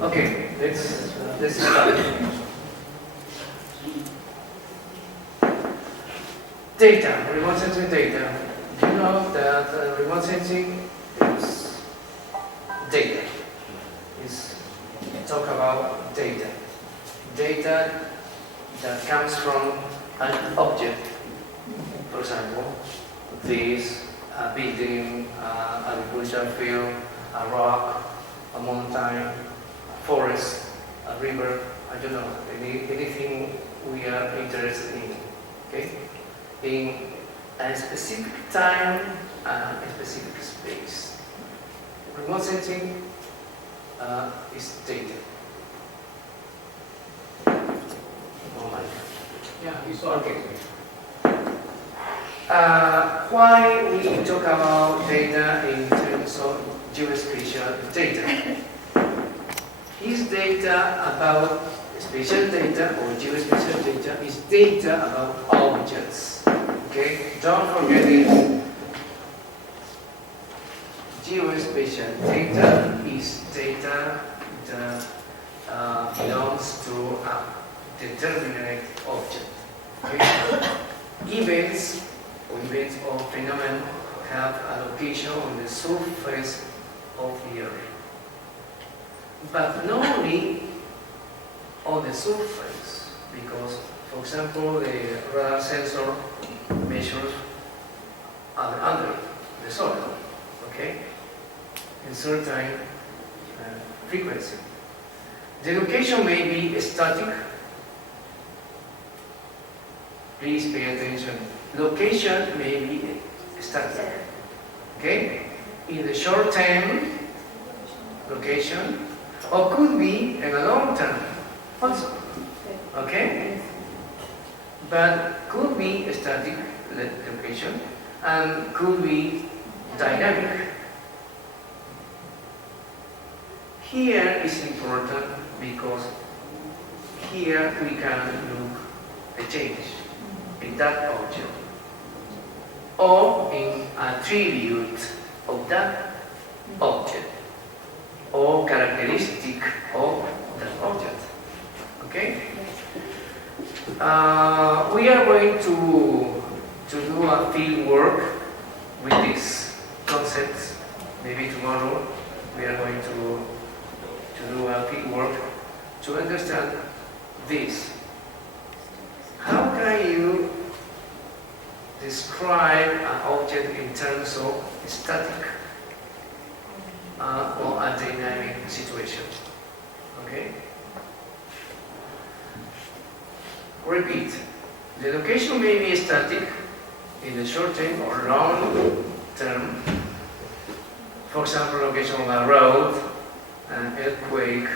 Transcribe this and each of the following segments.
Okay, let's start. Data, remote sensing data. You know that remote sensing is data. Talk about data. Data that comes from an object. For example, this, a building, an agricultural field, a rock, a mountain, a forest, a river, I don't know, anything we are interested in. Okay? In a specific time and a specific space. Remote sensing is data. Oh my God. Yeah, it's okay. Why we talk about data in terms of geospatial data? Is data about spatial data or geospatial data is data about objects. Okay? Don't forget this. Geospatial data is data that belongs to a determinate object. Okay? Events or phenomena have a location on the surface of the Earth. But not only on the surface, because, for example, the radar sensor measures under the soil, okay, in certain frequency. The location may be static. Please pay attention. Location may be static. Okay? In the short term, location, or could be in a long term also. Okay? But could be a static location and could be dynamic. Here is important because here we can look a change in that object or in attribute of that object or characteristic of that object. Okay? We are going to do a field work with these concepts. Maybe tomorrow we are going to do a field work to understand this. How can you describe an object in terms of static or a dynamic situation? Okay? Repeat. The location may be static in the short term or long term. For example, location of a road, an earthquake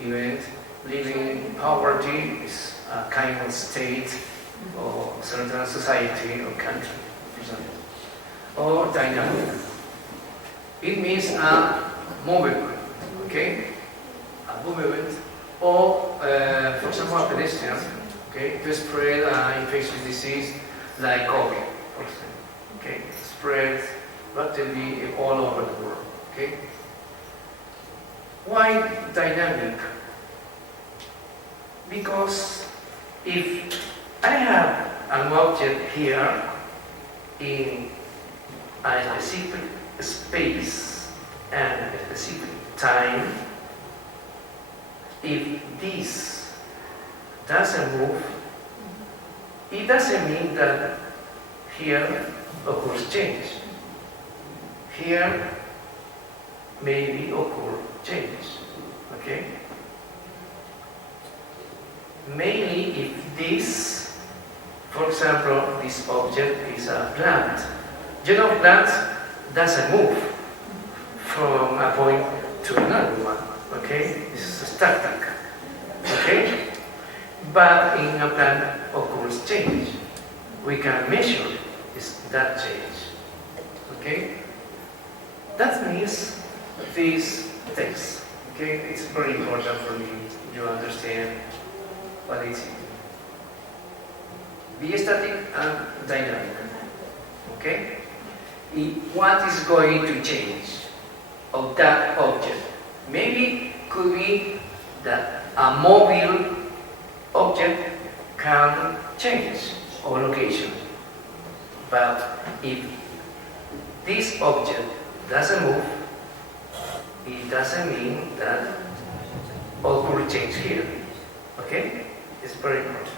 event, living in poverty is a kind of state or certain society or country, for example. Or dynamic. It means a movement, okay? A movement, or for example, a pedestrian, okay, to spread an infectious disease like COVID, for example, okay? Spread rapidly all over the world, okay? Why dynamic? Because if I have an object here in a specific space and a specific time, if this doesn't move, it doesn't mean that here occurs change. Here maybe occur change. Okay? Mainly if this, for example, this object is a plant. You know, plants doesn't move from a point to another one. Okay? This is static. Okay? But in a plant occurs change. We can measure that change. Okay? That means this text. Okay? It's very important for me to understand what is it. Be static and dynamic. Okay? What is going to change? of that object. Maybe could be that a mobile object can change our location. But if this object doesn't move, it doesn't mean that all could change here. Okay? It's very important.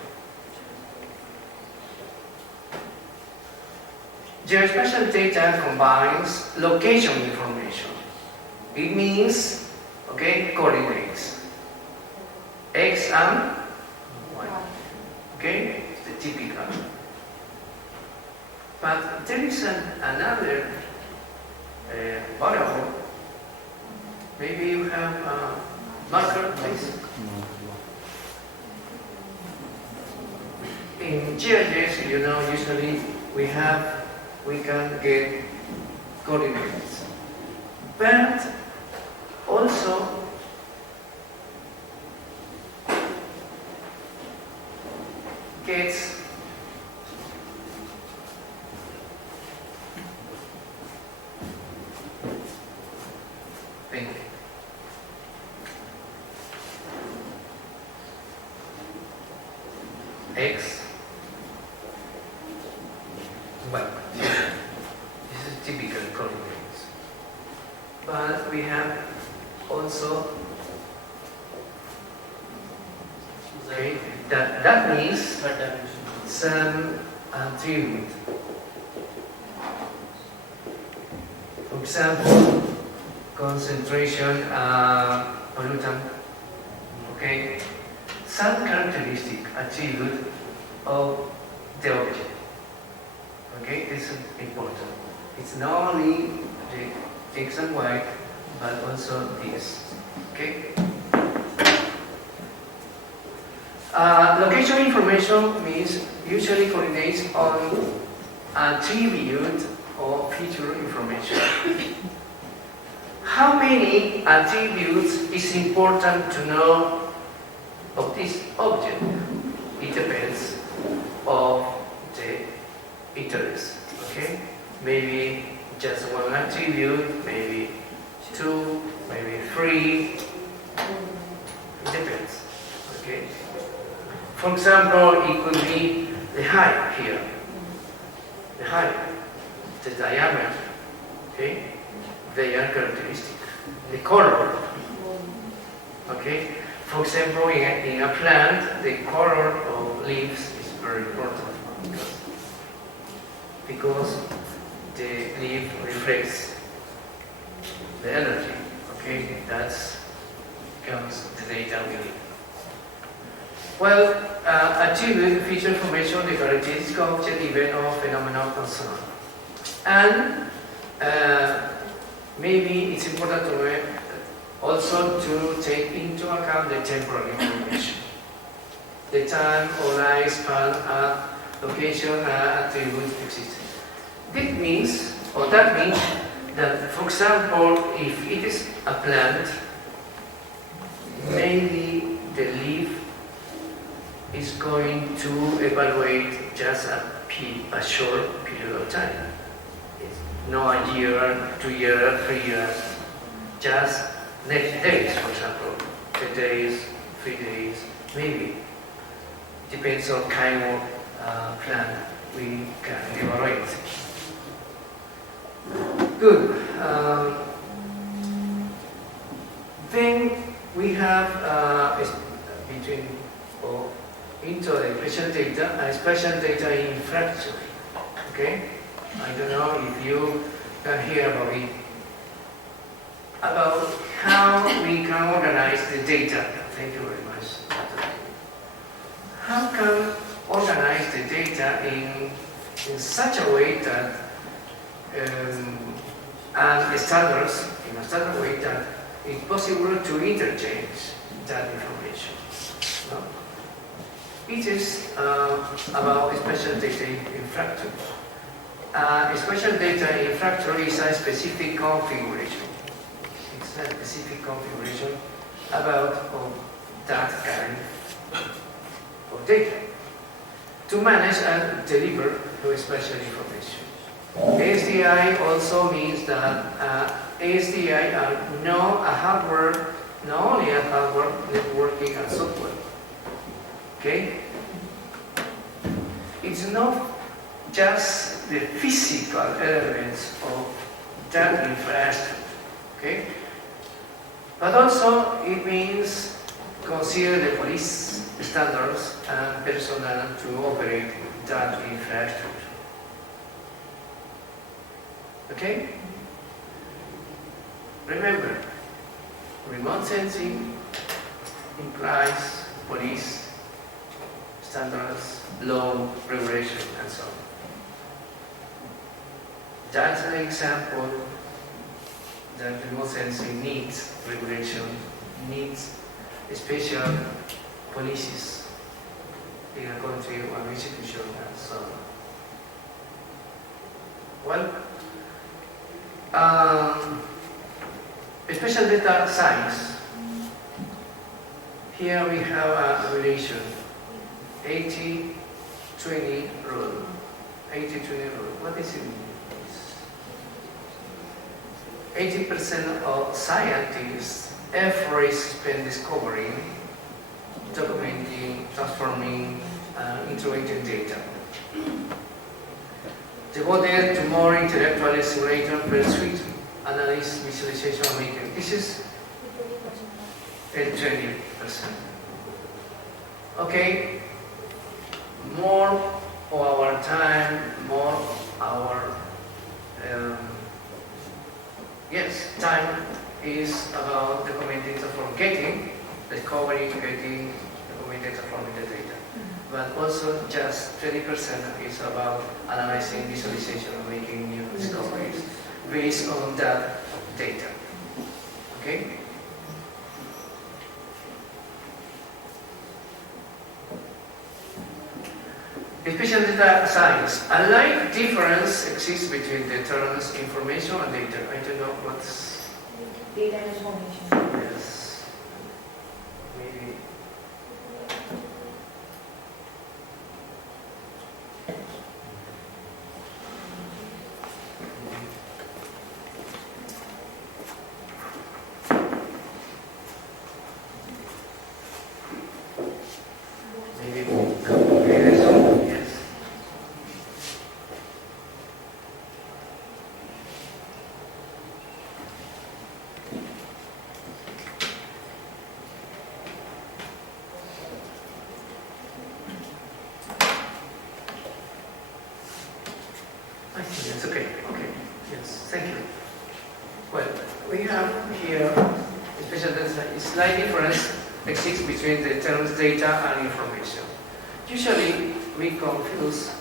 Geospatial data combines location information. It means, okay, coordinates. X and Y. Okay? It's the typical. But there is another variable. Maybe you have a marker, please. In GIS, you know, usually we can get coordinates, but also gets think. X. Well, this is typical coordinates. But we have also, okay, that means some attribute. For example, concentration pollutant. Okay, some characteristic attribute of the object. Okay, this is important. It's not only the X and Y, but also this. Okay. Location information means usually coordinates on attribute or feature information. How many attributes is important to know of this object? It depends of the interest. Okay? Maybe just one attribute, maybe two, maybe three. It depends. Okay? For example, it could be the height here. The height, the diameter. Okay? They are characteristic. The color. Okay? For example, in a plant, the color of leaves is very important because the leaf reflects the energy. Okay? That's comes the data we need. Well, attribute feature information, the characteristic object, event, or phenomenon concern. And maybe it's important to also to take into account the temporal information. The time or lifespan, location, attribute existing. That means that, for example, if it is a plant, maybe the leaf is going to evaluate just a short period of time. It's not a year, 2 years, 3 years, just next days, for example, 2 days, 3 days, maybe. Depends on kind of plant we can evaluate. Good. Then we have between into the spatial data and spatial data infrastructure. Okay? I don't know if you can hear about it. About how we can organize the data. Thank you very much. How can organize the data in such a way that and standards in a standard way that it's possible to interchange that information. No? It is about spatial data infrastructure. Spatial data infrastructure is a specific configuration. It's a specific configuration about that kind of data to manage and deliver to spatial information. ASDI also means that ASDI are a hardware, not only a hardware, networking and software. Okay? It's not just the physical elements of that infrastructure. Okay? But also it means consider the police standards and personnel to operate that infrastructure. Okay? Remember, remote sensing implies police standards, law, regulation, and so on. That's an example that remote sensing needs regulation, needs special policies in a country or institution and so on. Well, special data science. Here we have a relation, 80-20 rule. 80-20 rule. What does it mean? 80% of scientists' efforts spent discovering, documenting, transforming, integrating data. Devoted to more intellectual stimulator, pursuit, analysis, visualization, and making. This is 20%. Okay, more of our time, more our time is about documenting, getting, discovering, getting, documenting, transforming the data. But also just 20% is about analyzing, visualization, and making new discoveries based on that data. Okay? Special data science. A light difference exists between the terms information and data. I don't know what's... Data and information. Yes. Maybe... I think that's okay. Okay. Yes. Thank you. Well, we have here a special slight difference exists between the terms data and information. Usually we confuse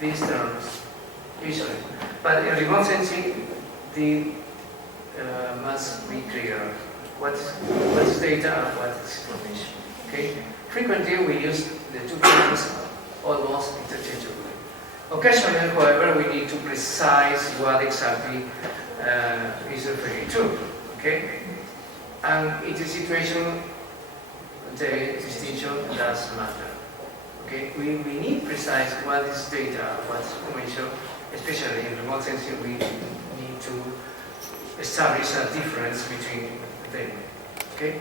these terms. Usually, but in remote sensing, the must be clear what is data and what is information. Okay. Frequently we use the two terms almost interchangeably. Occasionally, however, we need to precise what exactly is referring to. Okay? And in this situation, the distinction does matter. Okay? We need precise what is data, what is information, especially in remote sensing, we need to establish a difference between them. Okay?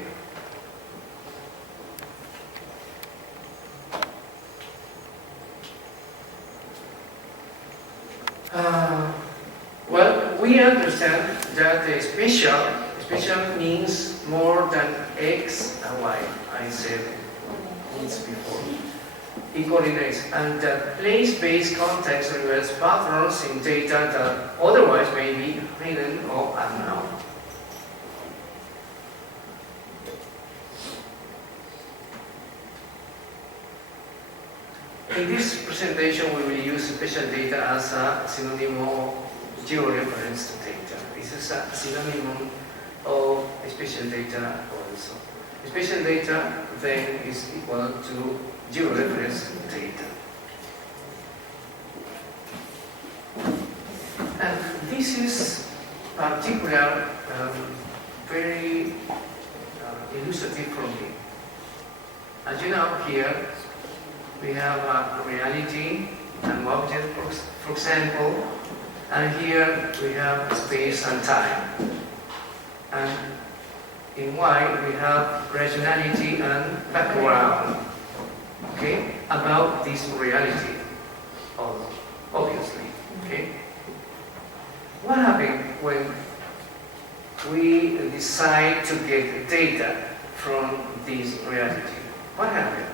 Well, we understand that the special means more than X and Y, I said once before, in coordinates, and that place-based context reveals patterns in data that otherwise may be hidden or unknown. In this presentation, we will use special data as a synonym of georeference data. This is a synonym of special data also. Special data then is equal to georeference data. And this is particular, very illustrative for me. As you know, here we have a reality and object. For example, And here we have space and time. And in Y we have rationality and background, okay, about this reality, obviously, okay. What happens when we decide to get data from this reality? What happens?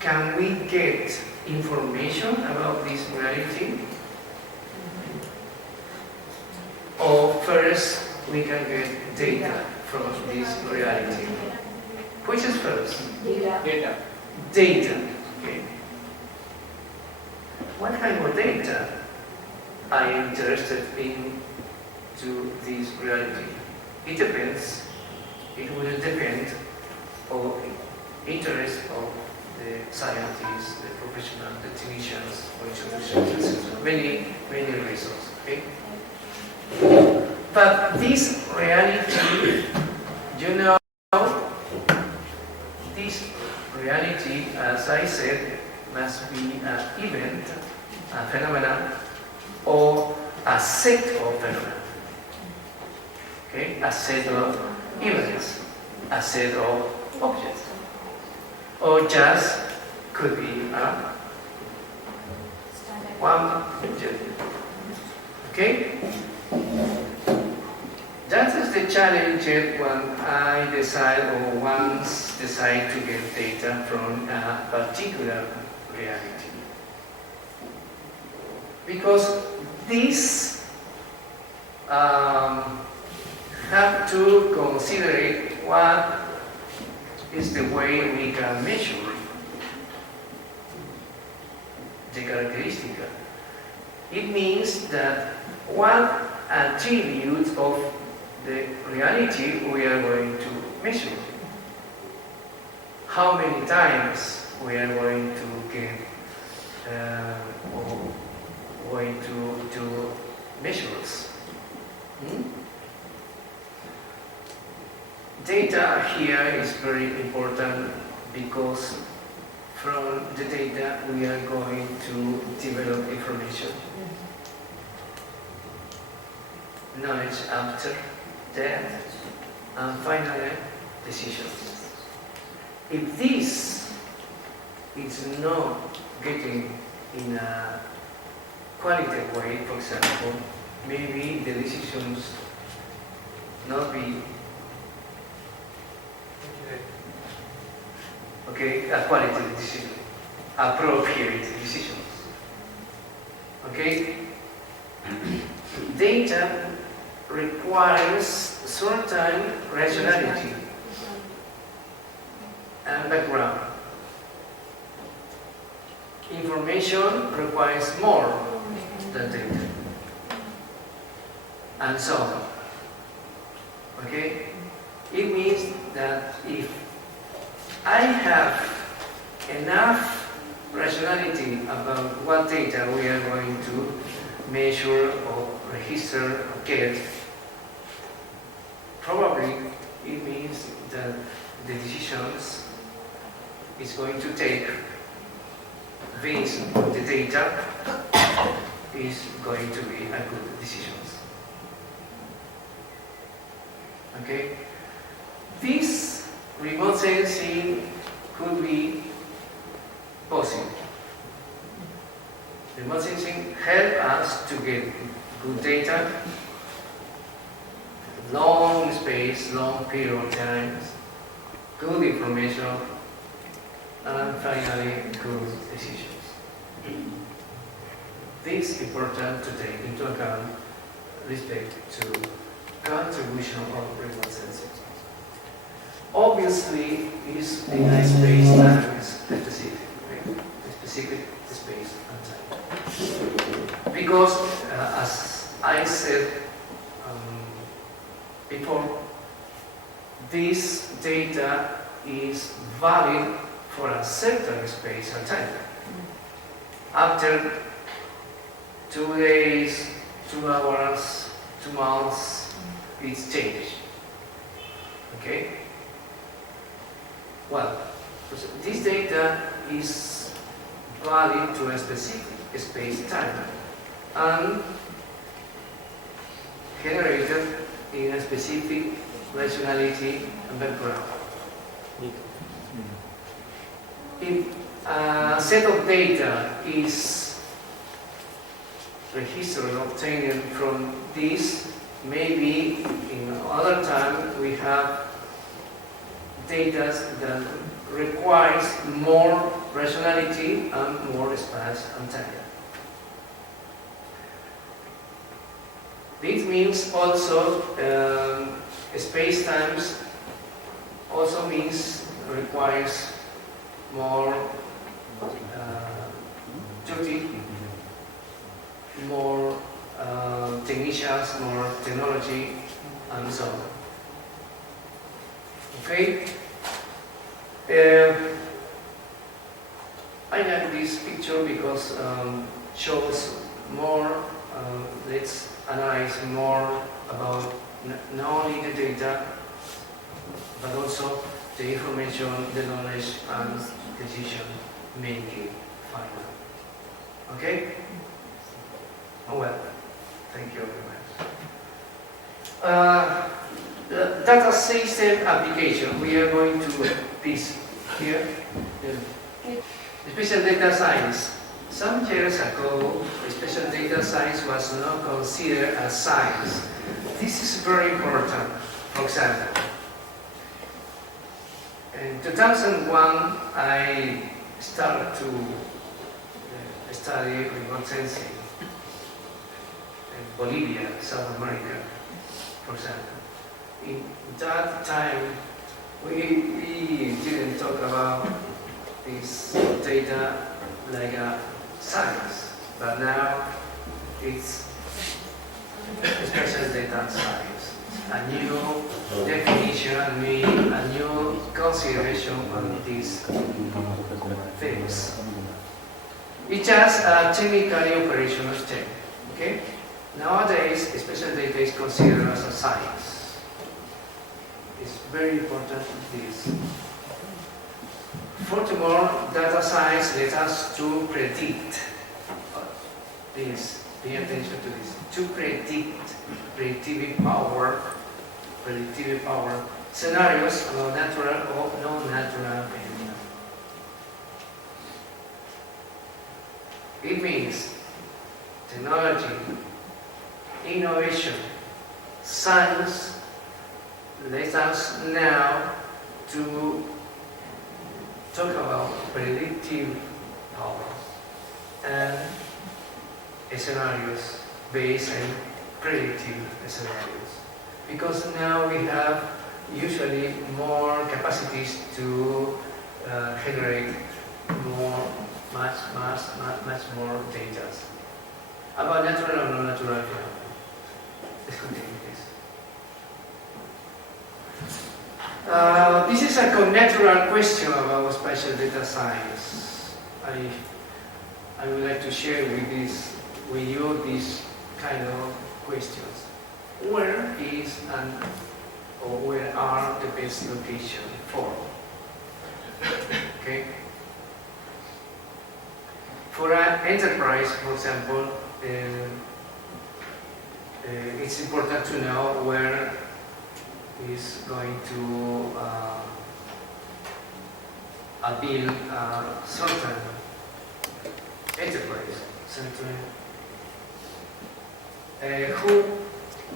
Can we get information about this reality? Or first we can get data from this reality? Which is first? Data. Data. Data. Okay. What kind of data are you interested in to this reality? It depends. It will depend on interest of the scientists, the professionals, the technicians, or institutions, etc. Many reasons. Okay? But this reality, you know, this reality, as I said, must be an event, a phenomenon, or a set of phenomena. Okay? A set of events, a set of objects. Or just could be one object. Okay? That is the challenge when I decide or once decide to get data from a particular reality. Because this have to consider what is the way we can measure the characteristic. It means that what attribute of the reality we are going to measure. How many times we are going to get or going to measures. Data here is very important because from the data we are going to develop information. Knowledge after death, and finally decisions. If this is not getting in a qualitative way, for example, maybe the decisions not be a qualitative decision, appropriate decisions. Okay? Data requires certain rationality and background. Information requires more than data. And so on. Okay? It means that if I have enough rationality about what data we are going to measure or register or get, probably it means that the decisions is going to take based on the data is going to be a good decisions. Okay? This remote sensing could be possible. Remote sensing helps us to get good data, long space, long period of time, good information, and finally good decisions. This is important to take into account respect to contribution of remote sensing. Obviously, is in a space time specific, right? Specific space and time. Because, as I said before, this data is valid for a certain space and time. After 2 days, 2 hours, 2 months, it's changed. Okay? Well, this data is valid to a specific space-time and generated in a specific rationality background. If a set of data is registered obtained from this, maybe in other time we have data that requires more rationality and more space and time. This means also space-times also means requires more duty, more technicians, more technology, and so on. Okay? I like this picture because shows more, let's analyze more about not only the data, but also the information, the knowledge, and decision making final. Okay? Oh well, thank you very much. The data system application, we are going to this here. Special data science. Some years ago, special data science was not considered as science. This is very important. For example, in 2001, I started to study remote sensing in Bolivia, South America, for example. In that time, we didn't talk about this data like a science, but now it's special data science. A new definition, a new consideration on these things. It's just a technically operational step. Okay? Nowadays, special data is considered as a science. It's very important this. Furthermore, data science lets us to predict. Please pay attention to this. To predict predictive power scenarios about natural or non-natural phenomena. It means technology, innovation, science lets us now to talk about predictive power and scenarios based on predictive scenarios. Because now we have usually more capacities to generate much more data about natural or non-natural phenomena. Let's continue this. This is a connatural question about spatial data science. I would like to share with you these kind of questions. Where is or where are the best location for? Okay. For an enterprise, for example, it's important to know where is going to build a certain enterprise, who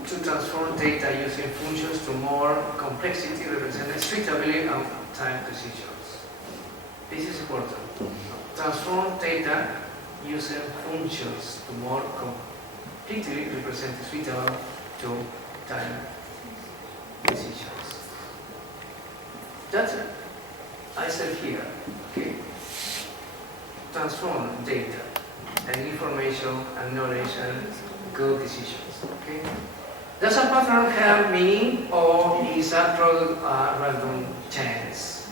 to transform data using functions to more complexity represent suitably and time decisions. This is important. Transform data using functions to more completely represent suitable to time decisions. That's it. I said here, okay? Transform data and information and knowledge and good decisions, okay? Does a pattern have meaning or is a product a random chance?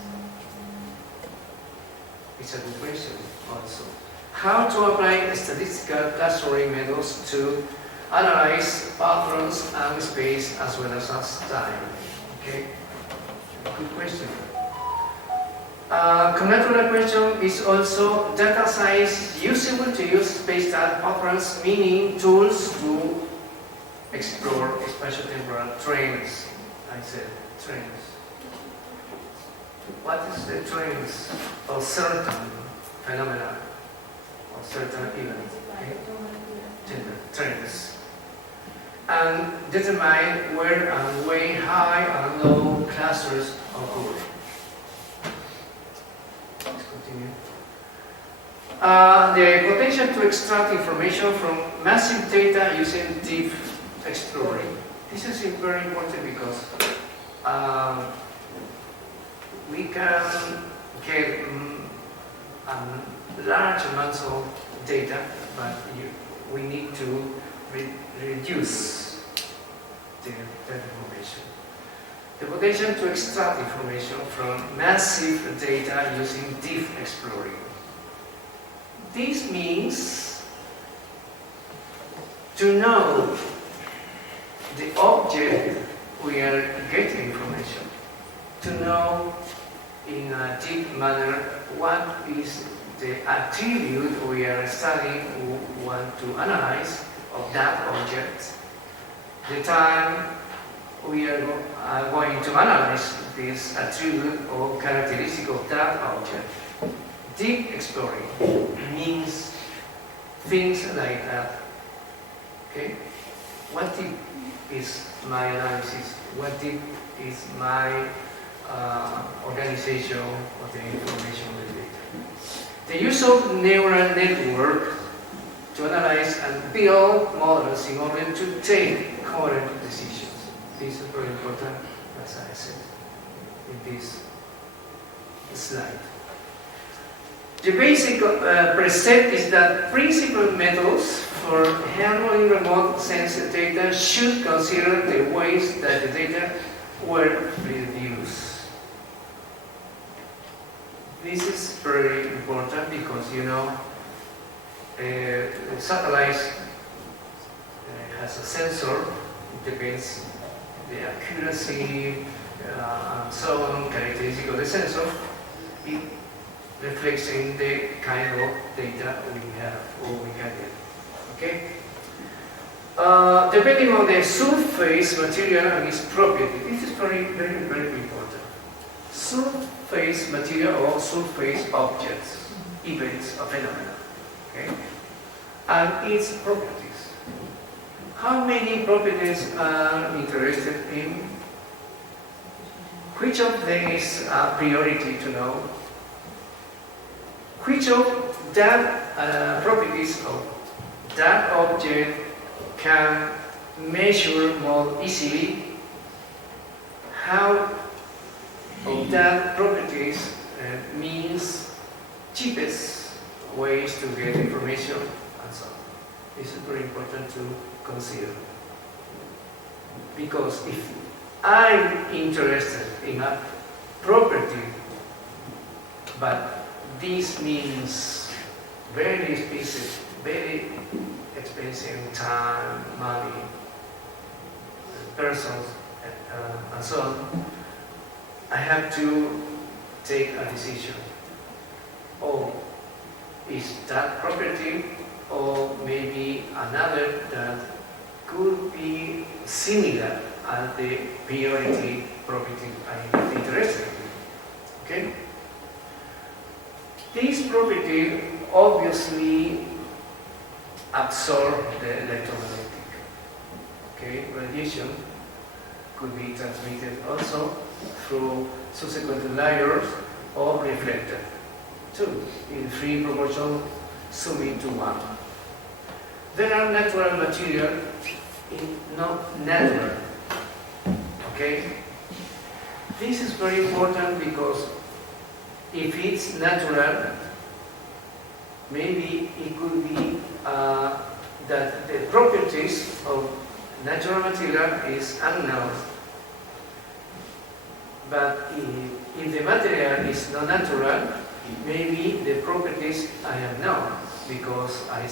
It's a good question also. How to apply statistical clustering methods to analyze patterns and space as well as time. Okay? Good question. Combinatorial question is also data science usable to use spatial patterns, meaning tools to explore spatial-temporal trends. I said trends. What is the trends of certain phenomena or certain events? Trends. And determine where and when high and low clusters occur. Let's continue. The potential to extract information from massive data using deep exploring. This is very important because we can get large amounts of data, but we need to reduce that information. The potential to extract information from massive data using deep exploring. This means to know the object we are getting information, to know in a deep manner what is the attribute we are studying or want to analyze of that object, the time we are going to analyze this attribute or characteristic of that object. Deep exploring means things like that. Okay? What deep is my analysis? What deep is my organization of the information of the data? The use of neural network to analyze and build models in order to take correct decisions. This is very important, as I said in this slide. The basic precept is that principal methods for handling remote sensed data should consider the ways that the data were produced. This is very important because, you know, the satellite has a sensor. It depends the accuracy and so on, characteristic of the sensor. It reflects in the kind of data we have or we can get. Okay? Depending on the surface material and its property, this is very, very, very important. Surface material or surface objects, events, or phenomena. Okay? And its properties. How many properties are interested in? Which of them is a priority to know? Which of that properties of that object can measure more easily? How of that properties means cheapest ways to get information and so on. This is very important to consider. Because if I'm interested in a property, but this means very expensive time, money, persons, and so on, I have to take a decision. Or is that property, or maybe another that could be similar as the priority property I'm interested in. Okay? This property obviously absorb the electromagnetic. Okay? Radiation could be transmitted also through subsequent layers or reflected too, in free proportion summing to 1. There are natural material not natural. Okay? This is very important because if it's natural, maybe it could be that the properties of natural material is unknown. But if the material is not natural, maybe the properties I have known because I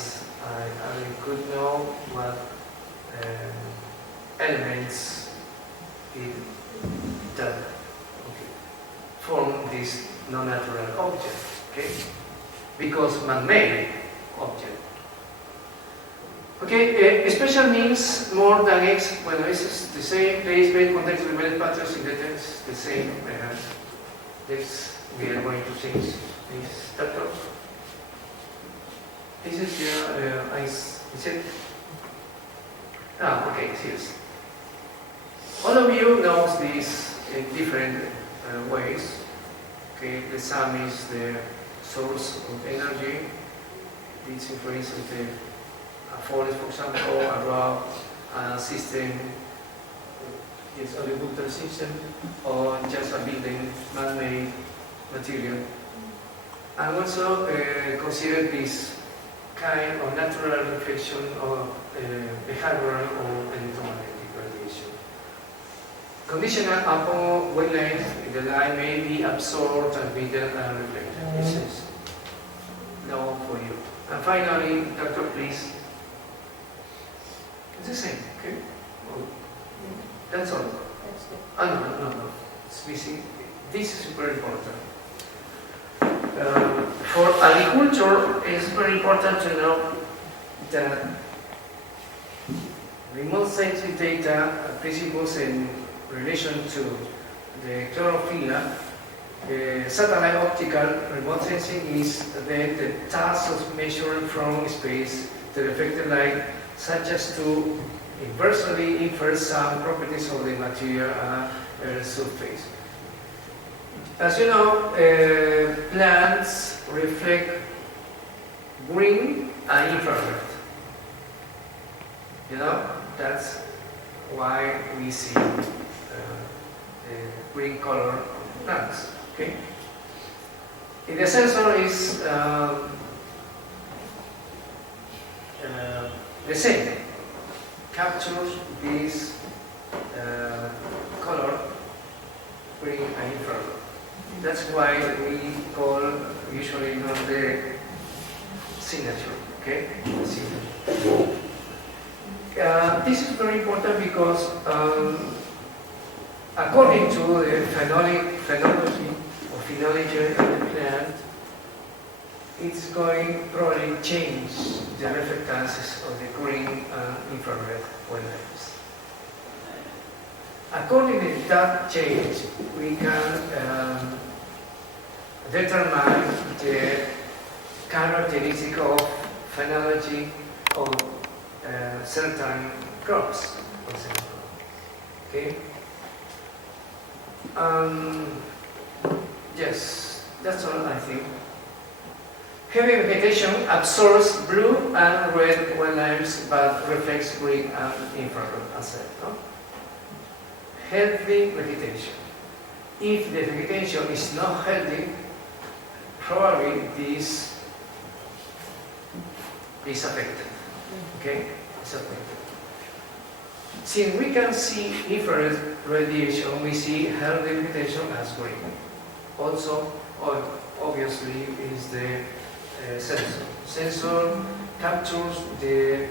could know what elements in that. Okay. form this non-natural object, okay? Because man-made object. Okay, special means more than X. Well, this is the same place, made context, related patterns in the text, the same. This we are going to change this title. This is is it? Okay, yes. All of you know this in different ways. Okay, the sun is the source of energy. This influences the forest, for example, a rock system, yes, agricultural system, or just a building, man-made material. And also consider this kind of natural reflection of behavioral or electromagnetic radiation. Conditional upon wavelength, the light may be absorbed, transmitted, and reflected. This is now for you. And finally, doctor, please. It's the same, okay? Oh, that's all. That's good. No. It's missing. This is super important. For agriculture, it's very important to know that remote sensing data principles in relation to the chlorophyll. Satellite optical remote sensing is the task of measuring from space the reflected light, such as to inversely infer some properties of the material surface. As you know, plants reflect green and infrared. You know, that's why we see the green color plants. Okay. If the sensor is the same, captures this color, green and infrared. That's why we call usually not the signature. Okay, the signature. This is very important because according to the phenology or phenology of the plant, it's going probably change the reflectances of the green and infrared wavelengths. According to that change, we can determine the characteristic of phenology of certain crops, for example. Okay. Yes, that's all I think. Heavy vegetation absorbs blue and red wavelengths but reflects green and infrared, as said. No? Healthy vegetation. If the vegetation is not healthy, probably this is affected. Okay? It's affected. Since we can see infrared radiation, we see healthy vegetation as green. Also, obviously, is the sensor. Sensor captures the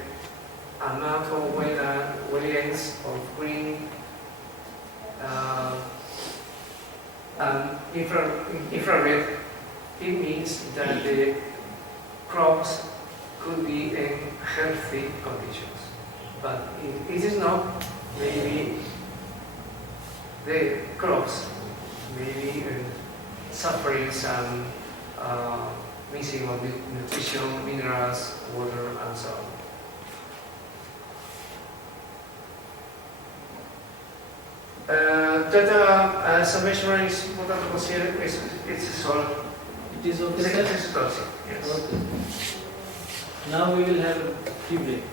amount of wavelengths of green and infrared. It means that the crops could be in healthy conditions. But if it is not, maybe the crops may be suffering some missing of nutrition, minerals, water, and so on. Data as a measurement is important to consider. It's all. It is okay, sir? Yes. Okay. Now we will have a tea break.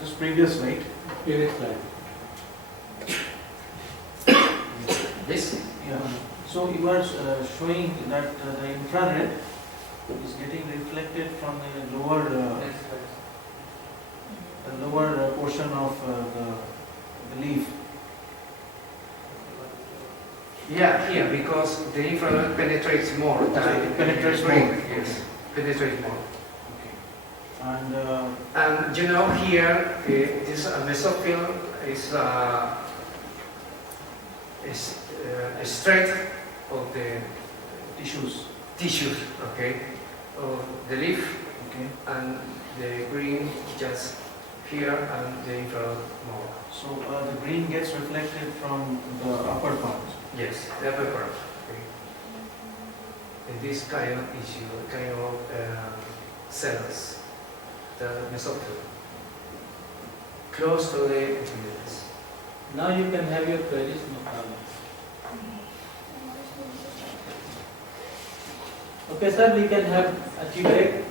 Just previous slide. Previous slide. This? Yeah. So you are showing that the infrared is getting reflected from the lower portion of the leaf. Yeah, here, because the infrared penetrates more than It penetrates green. more. Yes, penetrates more. And You know, here, this mesophyll is strength of the tissues. tissue, okay, of the leaf, Okay. and the green just here and the infrared more. So the green gets reflected from the upper part. Yes, the upper part. Okay. And this kind of issue, kind of cells, the mesophyll, close to the epidermis. Now you can have your queries, no problem. Okay, sir, we can have a tea break.